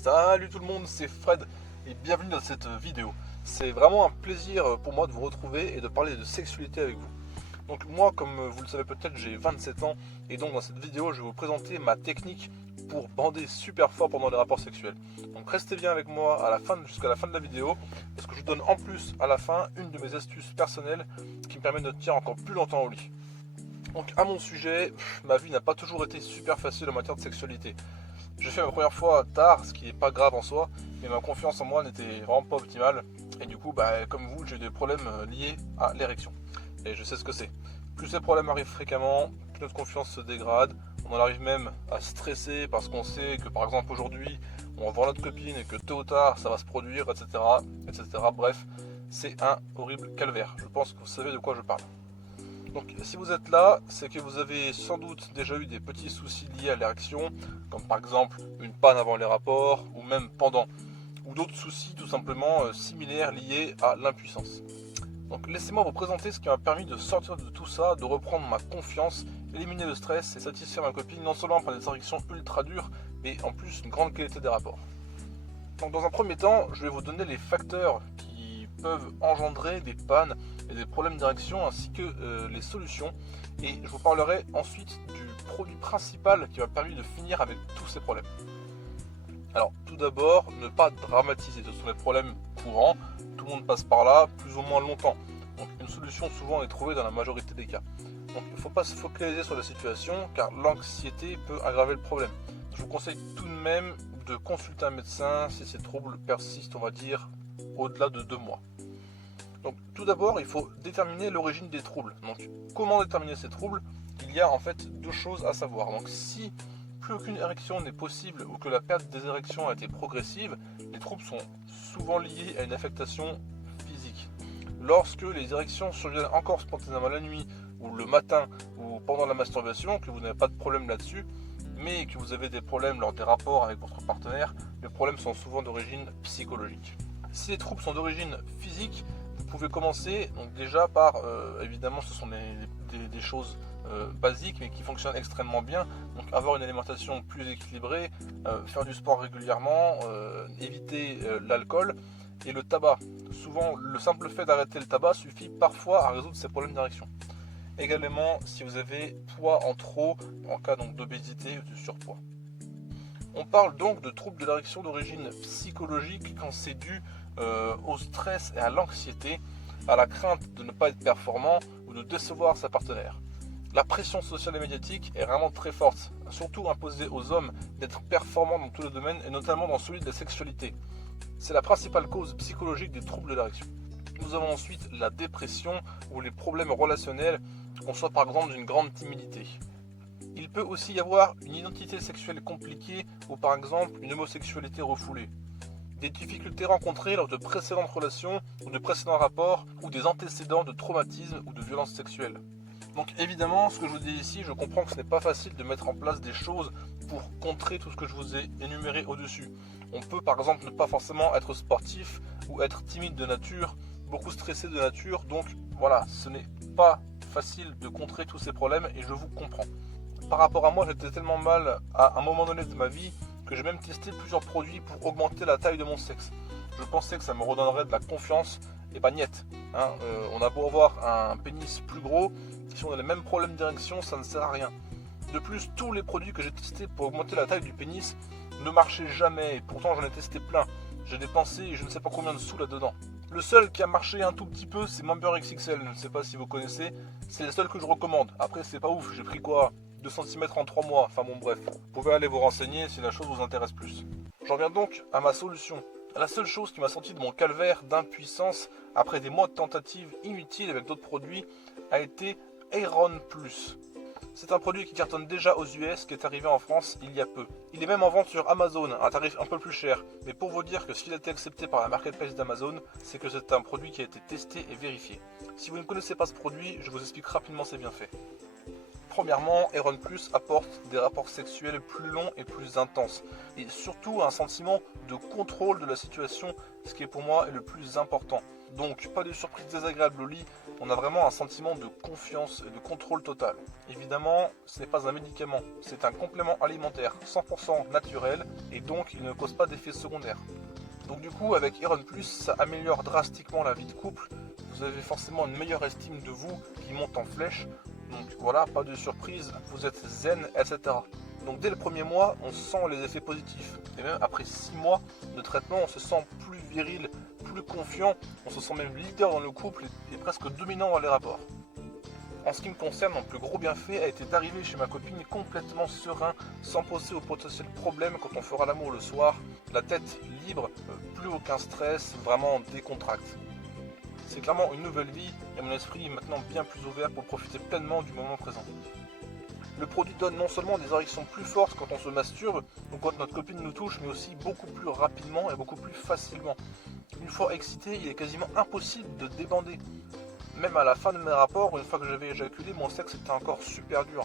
Salut tout le monde, c'est Fred et bienvenue dans cette vidéo. C'est vraiment un plaisir pour moi de vous retrouver et de parler de sexualité avec vous. Donc moi, comme vous le savez peut-être, j'ai 27 ans et donc dans cette vidéo, je vais vous présenter ma technique pour bander super fort pendant les rapports sexuels. Donc restez bien avec moi jusqu'à la fin de la vidéo parce que je vous donne en plus à la fin une de mes astuces personnelles qui me permet de tenir encore plus longtemps au lit. Donc à mon sujet, ma vie n'a pas toujours été super facile en matière de sexualité. J'ai fait ma première fois tard, ce qui n'est pas grave en soi, mais ma confiance en moi n'était vraiment pas optimale. Et du coup, comme vous, j'ai eu des problèmes liés à l'érection. Et je sais ce que c'est. Plus ces problèmes arrivent fréquemment, plus notre confiance se dégrade. On en arrive même à stresser parce qu'on sait que par exemple aujourd'hui, on va voir notre copine et que tôt ou tard ça va se produire, etc. etc. Bref, c'est un horrible calvaire. Je pense que vous savez de quoi je parle. Donc si vous êtes là, c'est que vous avez sans doute déjà eu des petits soucis liés à l'érection, comme par exemple une panne avant les rapports, ou même pendant, ou d'autres soucis tout simplement similaires liés à l'impuissance. Donc laissez-moi vous présenter ce qui m'a permis de sortir de tout ça, de reprendre ma confiance, éliminer le stress et satisfaire ma copine non seulement par des érections ultra dures, mais en plus une grande qualité des rapports. Donc dans un premier temps, je vais vous donner les facteurs qui peuvent engendrer des pannes et des problèmes d'érection ainsi que les solutions. Et je vous parlerai ensuite du produit principal qui m'a permis de finir avec tous ces problèmes. Alors tout d'abord, ne pas dramatiser, ce sont des problèmes courants, tout le monde passe par là plus ou moins longtemps. Donc une solution souvent est trouvée dans la majorité des cas. Donc il ne faut pas se focaliser sur la situation car l'anxiété peut aggraver le problème. Je vous conseille tout de même de consulter un médecin si ces troubles persistent, on va dire, au-delà de 2 mois. Donc tout d'abord, il faut déterminer l'origine des troubles. Donc comment déterminer ces troubles? Il y a en fait 2 choses à savoir. Donc si plus aucune érection n'est possible ou que la perte des érections a été progressive, les troubles sont souvent liés à une affectation physique. Lorsque les érections surviennent encore spontanément la nuit ou le matin ou pendant la masturbation, que vous n'avez pas de problème là-dessus, mais que vous avez des problèmes lors des rapports avec votre partenaire, les problèmes sont souvent d'origine psychologique. Si les troubles sont d'origine physique, vous pouvez commencer donc déjà par, évidemment ce sont des choses basiques mais qui fonctionnent extrêmement bien, donc avoir une alimentation plus équilibrée, faire du sport régulièrement, éviter l'alcool et le tabac. Souvent le simple fait d'arrêter le tabac suffit parfois à résoudre ces problèmes d'érection. Également si vous avez poids en trop, en cas donc d'obésité ou de surpoids. On parle donc de troubles de l'érection d'origine psychologique quand c'est dû au stress et à l'anxiété, à la crainte de ne pas être performant ou de décevoir sa partenaire. La pression sociale et médiatique est vraiment très forte, surtout imposée aux hommes d'être performants dans tous les domaines et notamment dans celui de la sexualité. C'est la principale cause psychologique des troubles de l'érection. Nous avons ensuite la dépression ou les problèmes relationnels, qu'on soit par exemple d'une grande timidité. Il peut aussi y avoir une identité sexuelle compliquée ou par exemple une homosexualité refoulée. Des difficultés rencontrées lors de précédentes relations ou de précédents rapports ou des antécédents de traumatisme ou de violences sexuelles. Donc évidemment, ce que je vous dis ici, je comprends que ce n'est pas facile de mettre en place des choses pour contrer tout ce que je vous ai énuméré au-dessus. On peut par exemple ne pas forcément être sportif ou être timide de nature, beaucoup stressé de nature, donc voilà, ce n'est pas facile de contrer tous ces problèmes et je vous comprends. Par rapport à moi, j'étais tellement mal à un moment donné de ma vie que j'ai même testé plusieurs produits pour augmenter la taille de mon sexe. Je pensais que ça me redonnerait de la confiance, et bah niet. On a beau avoir un pénis plus gros, si on a les mêmes problèmes d'érection, ça ne sert à rien. De plus, tous les produits que j'ai testés pour augmenter la taille du pénis ne marchaient jamais, et pourtant j'en ai testé plein. J'ai dépensé je ne sais pas combien de sous là-dedans. Le seul qui a marché un tout petit peu, c'est Member XXL, je ne sais pas si vous connaissez, c'est le seul que je recommande. Après, c'est pas ouf, j'ai pris quoi 2 cm en 3 mois, enfin bon bref, vous pouvez aller vous renseigner si la chose vous intéresse plus. J'en viens donc à ma solution. La seule chose qui m'a sorti de mon calvaire d'impuissance après des mois de tentatives inutiles avec d'autres produits a été Aeron Plus. C'est un produit qui cartonne déjà aux US, qui est arrivé en France il y a peu. Il est même en vente sur Amazon, à un tarif un peu plus cher. Mais pour vous dire que s'il a été accepté par la marketplace d'Amazon, c'est que c'est un produit qui a été testé et vérifié. Si vous ne connaissez pas ce produit, je vous explique rapidement ses bienfaits. Premièrement, Aeron Plus apporte des rapports sexuels plus longs et plus intenses, et surtout un sentiment de contrôle de la situation, ce qui est pour moi le plus important. Donc pas de surprise désagréable au lit, on a vraiment un sentiment de confiance et de contrôle total. Évidemment, ce n'est pas un médicament, c'est un complément alimentaire 100% naturel et donc il ne cause pas d'effets secondaires. Donc du coup avec Iron Plus, ça améliore drastiquement la vie de couple, vous avez forcément une meilleure estime de vous qui monte en flèche, donc voilà, pas de surprise, vous êtes zen, etc. Donc dès le premier mois, on sent les effets positifs. Et même après 6 mois de traitement, on se sent plus viril, plus confiant, on se sent même leader dans le couple et presque dominant dans les rapports. En ce qui me concerne, mon plus gros bienfait a été d'arriver chez ma copine complètement serein, sans penser aux potentiels problèmes quand on fera l'amour le soir, la tête libre, plus aucun stress, vraiment décontracté. C'est clairement une nouvelle vie et mon esprit est maintenant bien plus ouvert pour profiter pleinement du moment présent. Le produit donne non seulement des érections plus fortes quand on se masturbe ou quand notre copine nous touche, mais aussi beaucoup plus rapidement et beaucoup plus facilement. Une fois excité, il est quasiment impossible de débander. Même à la fin de mes rapports, une fois que j'avais éjaculé, mon sexe était encore super dur.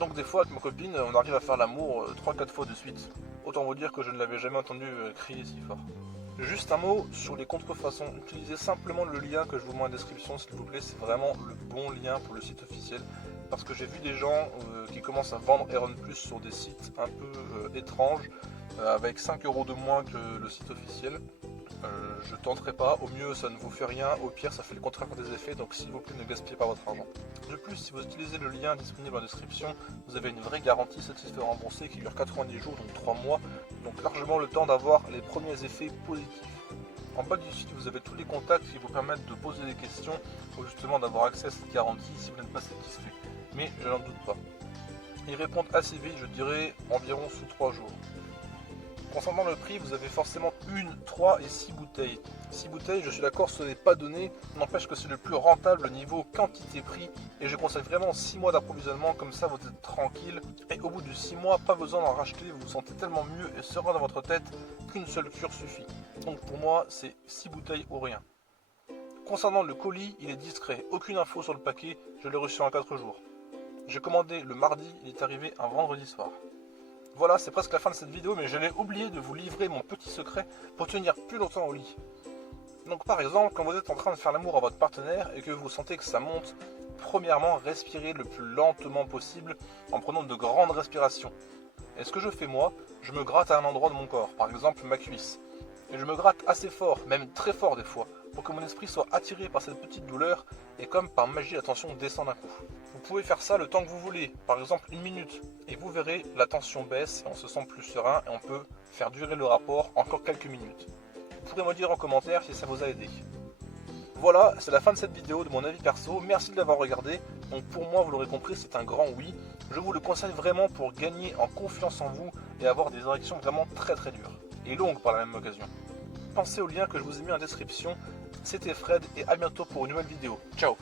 Donc des fois avec ma copine, on arrive à faire l'amour 3-4 fois de suite. Autant vous dire que je ne l'avais jamais entendu crier si fort. Juste un mot sur les contrefaçons. Utilisez simplement le lien que je vous mets en description s'il vous plaît, c'est vraiment le bon lien pour le site officiel. Parce que j'ai vu des gens qui commencent à vendre Iron Plus sur des sites un peu étranges, avec 5 € de moins que le site officiel. Je tenterai pas, au mieux ça ne vous fait rien, au pire ça fait le contraire des effets, donc s'il vous plaît ne gaspillez pas votre argent. De plus, si vous utilisez le lien disponible en description, vous avez une vraie garantie satisfait remboursé qui dure 90 jours, donc 3 mois, donc largement le temps d'avoir les premiers effets positifs. En bas du site, vous avez tous les contacts qui vous permettent de poser des questions ou justement d'avoir accès à cette garantie si vous n'êtes pas satisfait. Mais je n'en doute pas. Ils répondent assez vite, je dirais environ sous 3 jours. Concernant le prix, vous avez forcément 1, 3 et 6 bouteilles. 6 bouteilles, je suis d'accord, ce n'est pas donné, n'empêche que c'est le plus rentable niveau quantité-prix et je conseille vraiment 6 mois d'approvisionnement, comme ça vous êtes tranquille et au bout de 6 mois, pas besoin d'en racheter, vous vous sentez tellement mieux et serein dans votre tête qu'une seule cure suffit. Donc pour moi, c'est 6 bouteilles ou rien. Concernant le colis, il est discret, aucune info sur le paquet, je l'ai reçu en 4 jours. J'ai commandé le mardi, il est arrivé un vendredi soir. Voilà, c'est presque la fin de cette vidéo, mais j'allais oublier de vous livrer mon petit secret pour tenir plus longtemps au lit. Donc par exemple, quand vous êtes en train de faire l'amour à votre partenaire et que vous sentez que ça monte, premièrement, respirez le plus lentement possible en prenant de grandes respirations. Et ce que je fais moi, je me gratte à un endroit de mon corps, par exemple ma cuisse. Et je me gratte assez fort, même très fort des fois, pour que mon esprit soit attiré par cette petite douleur et comme par magie la tension descend d'un coup. Vous pouvez faire ça le temps que vous voulez, par exemple 1 minute, et vous verrez la tension baisse et on se sent plus serein et on peut faire durer le rapport encore quelques minutes. Vous pourrez me dire en commentaire si ça vous a aidé. Voilà, c'est la fin de cette vidéo, de mon avis perso, merci de l'avoir regardé. Donc pour moi, vous l'aurez compris, c'est un grand oui. Je vous le conseille vraiment pour gagner en confiance en vous et avoir des érections vraiment très dures. Et longues par la même occasion. Pensez au lien que je vous ai mis en description. C'était Fred et à bientôt pour une nouvelle vidéo. Ciao.